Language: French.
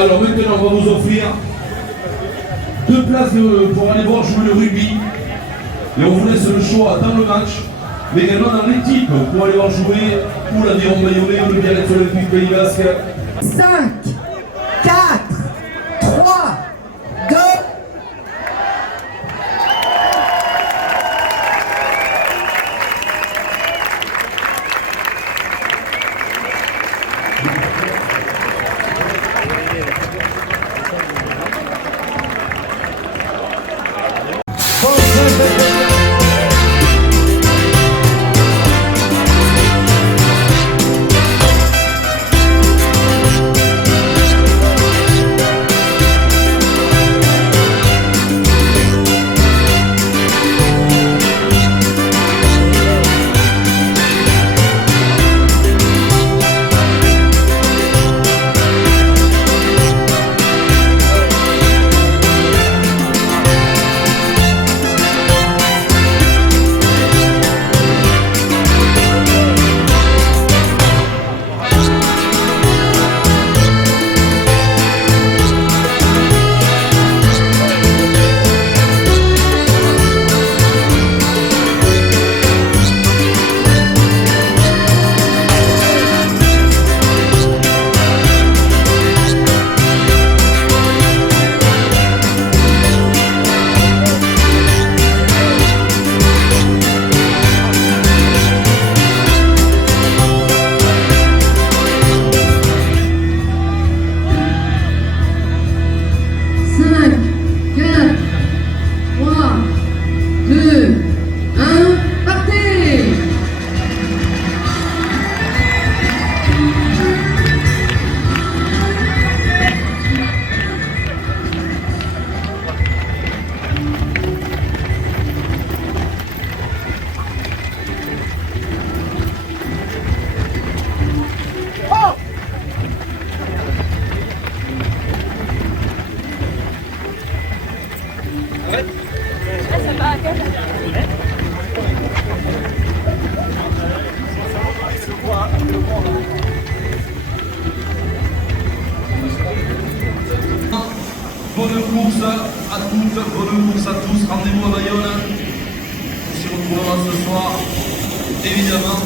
Alors maintenant, on va vous offrir 2 places pour aller voir jouer le rugby. Et on vous laisse le choix dans le match, mais également dans l'équipe pour aller voir jouer ou l'Aviron Bayonnais ou le Biarritz Olympique Pays Basque. 5, 4, 3, 2. Bonne course à toutes, bonne course à tous, rendez-vous à Bayonne. On s'y retrouvera ce soir, évidemment.